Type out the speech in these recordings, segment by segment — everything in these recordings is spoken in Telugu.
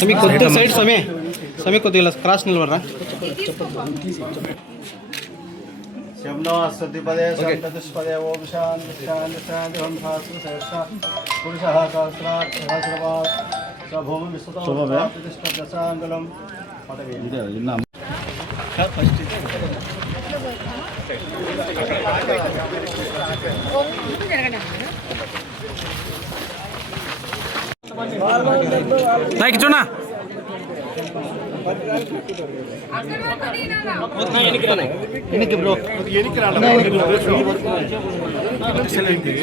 ಸಮಿ ಕೊತ್ತ ಸೈಡ್ ಸಮಿ ಸಮಿ ಕೊತ್ತಿಲ್ಲ ಕ್ರಾಸ್ ನಿಲ್ವರ ಶಬ್ದವಾಸ್ತುತಿಪದೇ ಸಂತತಿಷ್ಪದೇ ಓಂ ಶಾಂತಿ ಶಾಂತಿ ಶಾಂತಿ ಓಂ ಶಾಸ್ತ್ರ ಶ್ರೇಷ್ಠ ಪುರುಷಃ ಸಹಸ್ರಾರ್ಥ ಸಹಸ್ರವಾತ್ ಸ್ವಭೂಮಿ ವಿಸ್ತುತೋ ಪ್ರತಿಷ್ಠ ದಶಾಂಗುಲಂ ಪದವಿ దశాంగులం నాకు చూడనా ఎనికి బ్రో తీసుకుంటాను ఇది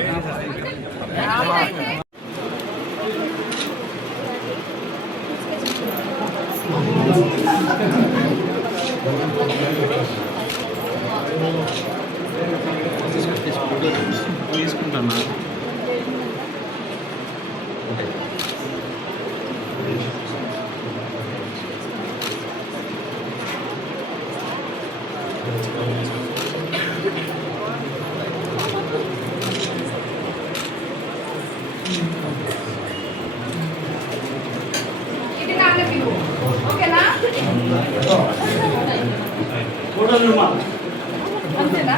పిలువు ఓకేనా? అంతేనా?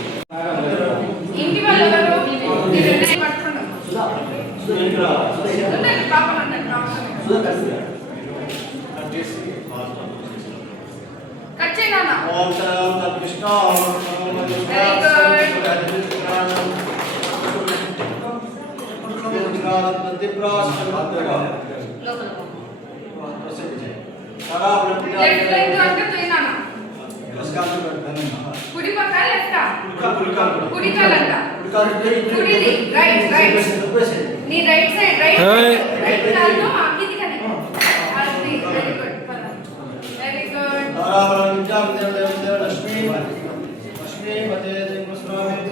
కుడి పక్క లెఫ్టా కుడి కాలంట కుడిది రైట్ రైట్ నీ రైట్ సైడ్ రైట్ రైట్ అది వెరీ గుడ్ వెరీ గుడ్ స్వామి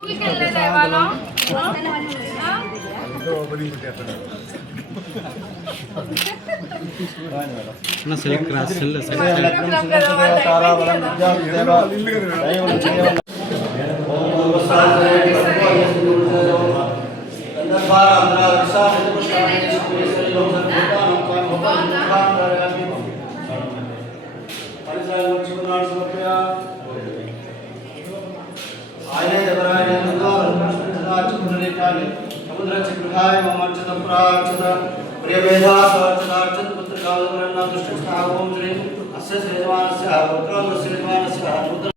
ప్రార్చత ప్రియవేదాసార్చతార్చత పుత్రకాలవరణ దృష్టిస్థాపం శ్రీ అస్య శ్రీమానస్య పుత్రం శ్రీమానస్య పుత్ర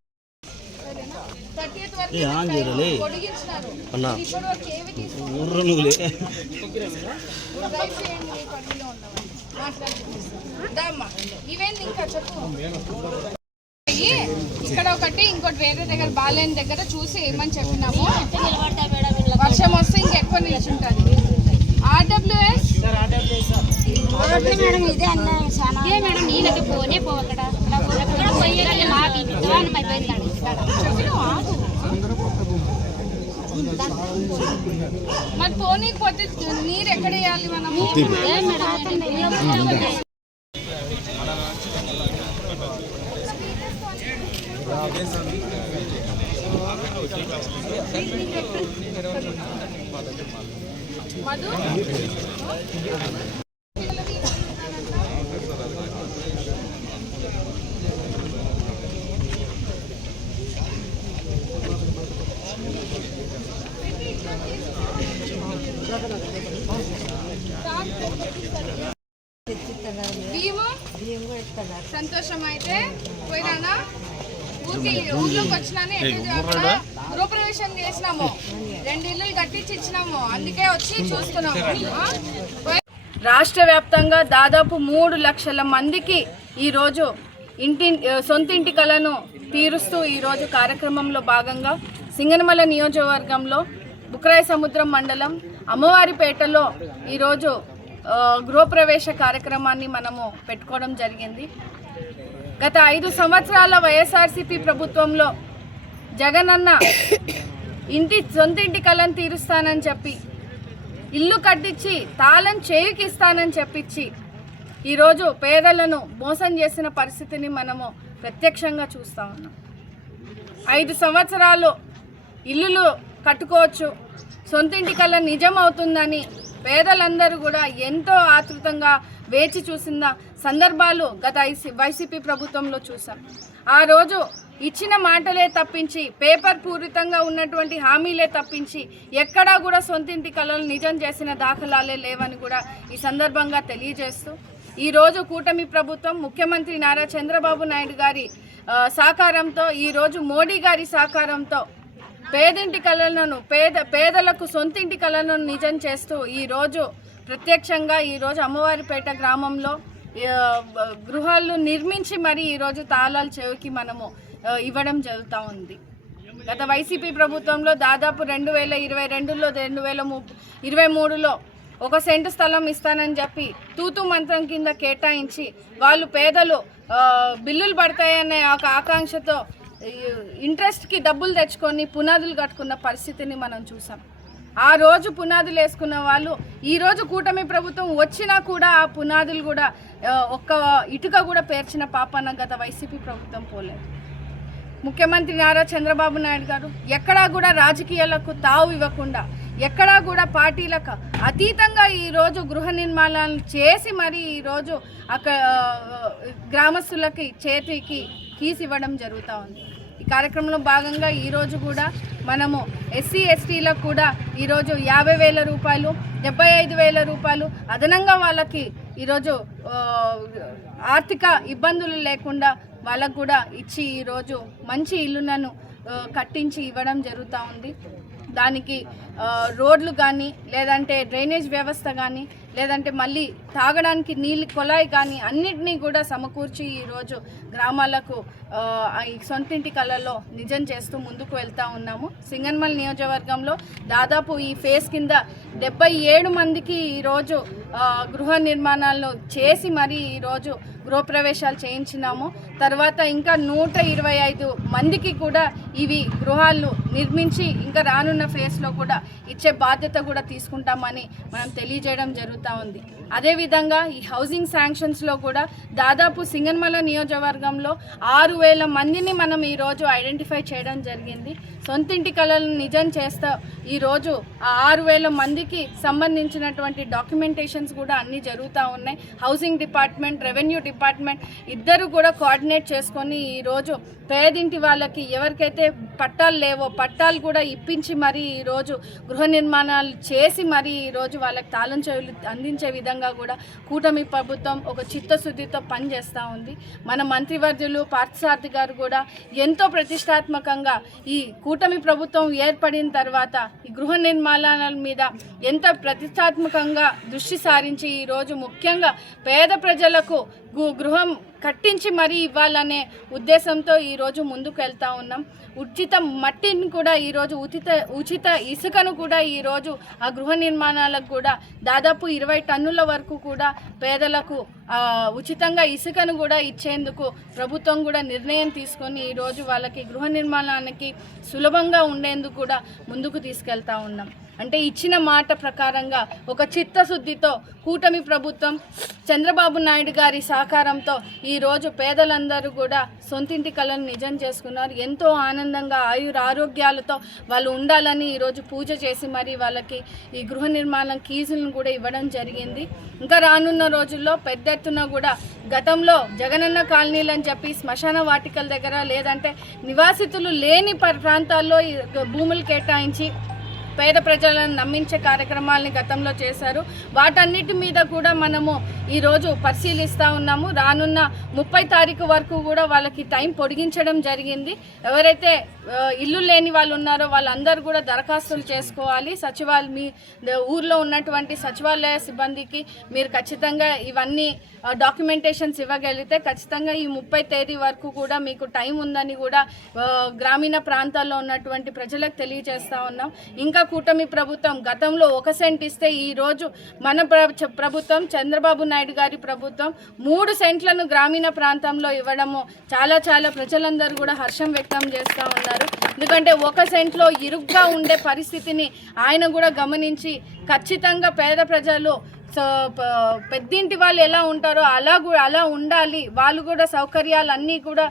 ఏ, ఆన్ చేయరాలే. పొడిగించినారు అన్నా. ఇప్పుడు ఒక కేవి తీసుకుని ఊర్ర నువ్వులే డ్రైవ్ చేయండి మీ పనిలో ఉన్నవని మాట్లాడుతున్నాను దామ్మా ఇవేంది ఇంకా చెప్పు? అయ్యి, ఇక్కడ ఒకటి ఇంకోటి వేరే దగ్గర బాలేని దగ్గర చూసి ఏమని చెప్పినాము? వర్షం వస్తే ఇంకెక్కువ నిల్చుంటుంది ఆర్డబ్ల్యూఎస్? మేడం ఇదే అన్న చాలా ఇదే మేడం నీళ్ళకి పోనే పో అక్కడ. అక్కడ పోయి మాకు విద్వానం అయిపోయిందండి మరి పోనీకపోతే నీరు ఎక్కడ వేయాలి మనము ఏ మేడం. మధు. సంతోషం అయితే పోయినానా? గృహప్రవేశం చేసినాము. రెండు ఇల్లులు కట్టించి ఇచ్చినాము అందుకే వచ్చి చూస్తున్నాము. ఆ? రాష్ట్ర వ్యాప్తంగా దాదాపు మూడు లక్షల మందికి ఈరోజు ఇంటి సొంతింటి కలను తీరుస్తూ ఈరోజు కార్యక్రమంలో భాగంగా సింగనమల నియోజకవర్గంలో బుక్రాయ సముద్రం మండలం అమ్మవారిపేటలో ఈరోజు గృహప్రవేశ కార్యక్రమాన్ని మనము పెట్టుకోవడం జరిగింది. గత ఐదు సంవత్సరాల వైఎస్ఆర్సీపీ ప్రభుత్వంలో జగనన్న ఇంటి సొంతింటి కలను తీరుస్తానని చెప్పి ఇల్లు కట్టించి తాళం చేయికిస్తానని చెప్పించి ఈరోజు పేదలను మోసం చేసిన పరిస్థితిని మనము ప్రత్యక్షంగా చూస్తూ ఉన్నాం. ఐదు సంవత్సరాలు ఇల్లులు కట్టుకోవచ్చు సొంతింటి కల్లా నిజం అవుతుందని పేదలందరూ కూడా ఎంతో ఆతృతంగా వేచి చూసిన సందర్భాలు గత ఐసీ వైసీపీ ప్రభుత్వంలో చూసాం ఆ రోజు ఇచ్చిన మాటలే తప్పించి పేపర్ పూరితంగా ఉన్నటువంటి హామీలే తప్పించి ఎక్కడా కూడా సొంతింటి కళలు నిజం చేసిన దాఖలాలే లేవని కూడా ఈ సందర్భంగా తెలియజేస్తూ ఈరోజు కూటమి ప్రభుత్వం ముఖ్యమంత్రి నారా చంద్రబాబు నాయుడు గారి సహకారంతో ఈరోజు మోడీ గారి సహకారంతో పేదింటి కళలను పేద పేదలకు సొంతింటి కళలను నిజం చేస్తూ ఈరోజు ప్రత్యక్షంగా ఈరోజు అమ్మవారిపేట గ్రామంలో గృహాలు నిర్మించి మరి ఈరోజు తాళాలు చెవికి మనము ఇవ్వడం జరుగుతూ ఉంది. గత వైసీపీ ప్రభుత్వంలో దాదాపు రెండు వేల ఇరవై రెండులో రెండు వేల ము ఇరవై మూడులో ఒక సెంటు స్థలం ఇస్తానని చెప్పి తూతు మంత్రం కింద కేటాయించి వాళ్ళు పేదలు బిల్లులు పడతాయనే ఒక ఆకాంక్షతో ఇంట్రెస్ట్కి డబ్బులు తెచ్చుకొని పునాదులు కట్టుకున్న పరిస్థితిని మనం చూసాం. ఆ రోజు పునాదులు వేసుకున్న వాళ్ళు ఈరోజు కూటమి ప్రభుత్వం వచ్చినా కూడా ఆ పునాదులు కూడా ఒక్క ఇటుక కూడా పేర్చిన పాపన్న గత వైసీపీ ప్రభుత్వం పోలేదు. ముఖ్యమంత్రి నారా చంద్రబాబు నాయుడు గారు ఎక్కడా కూడా రాజకీయాలకు తావు ఇవ్వకుండా ఎక్కడా కూడా పార్టీలకు అతీతంగా ఈరోజు గృహ నిర్మాణాలు చేసి మరి ఈరోజు అక్కడ గ్రామస్తులకి చేతికి తీసివ్వడం ఇవ్వడం జరుగుతూ ఉంది. ఈ కార్యక్రమంలో భాగంగా ఈరోజు కూడా మనము ఎస్సీ ఎస్టీలకు కూడా ఈరోజు యాభై వేల రూపాయలు డెబ్బై ఐదు వేల రూపాయలు అదనంగా వాళ్ళకి ఈరోజు ఆర్థిక ఇబ్బందులు లేకుండా వాళ్ళకు కూడా ఇచ్చి ఈరోజు మంచి ఇల్లులను కట్టించి ఇవ్వడం జరుగుతూ ఉంది. దానికి రోడ్లు కానీ లేదంటే డ్రైనేజ్ వ్యవస్థ కానీ లేదంటే మళ్ళీ తాగడానికి నీళ్ళు కొలాయి కానీ అన్నిటినీ కూడా సమకూర్చి ఈరోజు గ్రామాలకు ఈ సొంతింటి కళలో నిజం చేస్తూ ముందుకు వెళ్తూ ఉన్నాము. సింగన్మల్ నియోజకవర్గంలో దాదాపు ఈ ఫేస్ కింద డెబ్బై ఏడు మందికి ఈరోజు గృహ నిర్మాణాలను చేసి మరి ఈరోజు గృహప్రవేశాలు చేయించినాము. తర్వాత ఇంకా నూట ఇరవై ఐదు మందికి కూడా ఇవి గృహాలు నిర్మించి ఇంకా రానున్న ఫేస్లో కూడా ఇచ్చే బాధ్యత కూడా తీసుకుంటామని మనం తెలియజేయడం జరుగుతుంది. జరుగుతూ ఉంది. అదేవిధంగా ఈ హౌసింగ్ శాంక్షన్స్లో కూడా దాదాపు సింగన్మల నియోజకవర్గంలో ఆరు వేల మందిని మనం ఈరోజు ఐడెంటిఫై చేయడం జరిగింది. సొంతింటి కళలను నిజం చేస్తా ఈరోజు ఆ ఆరు వేల మందికి సంబంధించినటువంటి డాక్యుమెంటేషన్స్ కూడా అన్నీ జరుగుతూ ఉన్నాయి. హౌసింగ్ డిపార్ట్మెంట్ రెవెన్యూ డిపార్ట్మెంట్ ఇద్దరు కూడా కోఆర్డినేట్ చేసుకొని ఈరోజు పేదింటి వాళ్ళకి ఎవరికైతే పట్టాలు లేవో పట్టాలు కూడా ఇప్పించి మరీ ఈరోజు గృహ నిర్మాణాలు చేసి మరీ ఈరోజు వాళ్ళకి తాళం చెవులు అందించే విధంగా కూడా కూటమి ప్రభుత్వం ఒక చిత్తశుద్ధితో పనిచేస్తూ ఉంది. మన మంత్రివర్యులు పార్థసారథి గారు కూడా ఎంతో ప్రతిష్టాత్మకంగా ఈ కూటమి ప్రభుత్వం ఏర్పడిన తర్వాత ఈ గృహ నిర్మాణాల మీద ఎంత ప్రతిష్టాత్మకంగా దృష్టి సారించి ఈరోజు ముఖ్యంగా పేద ప్రజలకు గృహం కట్టించి మరీ ఇవ్వాలనే ఉద్దేశంతో ఈరోజు ముందుకు వెళ్తా ఉన్నాం. ఉచిత మట్టిని కూడా ఈరోజు ఉచిత ఉచిత ఇసుకను కూడా ఈరోజు ఆ గృహ నిర్మాణాలకు కూడా దాదాపు ఇరవై టన్నుల వరకు కూడా పేదలకు ఉచితంగా ఇసుకను కూడా ఇచ్చేందుకు ప్రభుత్వం కూడా నిర్ణయం తీసుకొని ఈరోజు వాళ్ళకి గృహ నిర్మాణానికి సులభంగా ఉండేందుకు కూడా ముందుకు తీసుకెళ్తా ఉన్నాం. అంటే ఇచ్చిన మాట ప్రకారంగా ఒక చిత్తశుద్ధితో కూటమి ప్రభుత్వం చంద్రబాబు నాయుడు గారి సహకారంతో ఈరోజు పేదలందరూ కూడా సొంతింటి కళను నిజం చేసుకున్నారు. ఎంతో ఆనందంగా ఆయుర ఆరోగ్యాలతో వాళ్ళు ఉండాలని ఈరోజు పూజ చేసి మరి వాళ్ళకి ఈ గృహ నిర్మాణం కీజులను కూడా ఇవ్వడం జరిగింది. ఇంకా రానున్న రోజుల్లో పెద్ద ఎత్తున కూడా గతంలో జగనన్న కాలనీలు అని చెప్పి శ్మశాన వాటికల దగ్గర లేదంటే నివాసితులు లేని ప- ప్రాంతాల్లో భూములు కేటాయించి పేద ప్రజలను నమ్మించే కార్యక్రమాలని గతంలో చేశారు. వాటన్నిటి మీద కూడా మనము ఈరోజు పరిశీలిస్తూ ఉన్నాము. రానున్న ముప్పై తారీఖు వరకు కూడా వాళ్ళకి టైం పొడిగించడం జరిగింది. ఎవరైతే ఇల్లు లేని వాళ్ళు ఉన్నారో వాళ్ళందరూ కూడా దరఖాస్తులు చేసుకోవాలి. సచివాలయ మీ ఊర్లో ఉన్నటువంటి సచివాలయ సిబ్బందికి మీరు ఖచ్చితంగా ఇవన్నీ డాక్యుమెంటేషన్స్ ఇవ్వగలిగితే ఖచ్చితంగా ఈ ముప్పై తేదీ వరకు కూడా మీకు టైం ఉందని కూడా గ్రామీణ ప్రాంతాల్లో ఉన్నటువంటి ప్రజలకు తెలియజేస్తూ ఉన్నాం. ఇంకా కూటమి ప్రభుత్వం గతంలో ఒక సెంట్ ఇస్తే ఈ రోజు మన ప్రభుత్వం చంద్రబాబు నాయుడు గారి ప్రభుత్వం మూడు సెంట్లను గ్రామీణ ప్రాంతంలో ఇవ్వడము. చాలా చాలా ప్రజలందరూ కూడా హర్షం వ్యక్తం చేస్తూ ఉన్నారు. ఎందుకంటే ఒక సెంట్లో ఇరుగ్గా ఉండే పరిస్థితిని ఆయన కూడా గమనించి ఖచ్చితంగా పేద ప్రజలు సో పెద్దింటి వాళ్ళు ఎలా ఉంటారో అలా కూడా అలా ఉండాలి. వాళ్ళు కూడా సౌకర్యాలు అన్నీ కూడా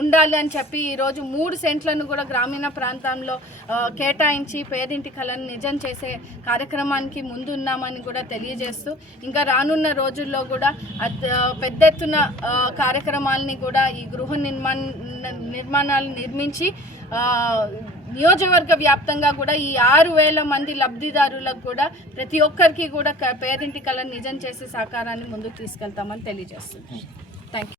ఉండాలి అని చెప్పి ఈరోజు మూడు సెంట్లను కూడా గ్రామీణ ప్రాంతంలో కేటాయించి పేదింటి కళను నిజం చేసే కార్యక్రమానికి ముందున్నామని కూడా తెలియజేస్తూ ఇంకా రానున్న రోజుల్లో కూడా పెద్ద ఎత్తున కార్యక్రమాలని కూడా ఈ గృహ నిర్మాణ నిర్మాణాలు నిర్మించి నియోజకవర్గ వ్యాప్తంగా కూడా ఈ ఆరు వేల మంది లబ్ధిదారులకు కూడా ప్రతి ఒక్కరికి కూడా పేదింటి కళను నిజం చేసే సహకారాన్ని ముందుకు తీసుకెళ్తామని తెలియజేస్తుంది థ్యాంక్ యూ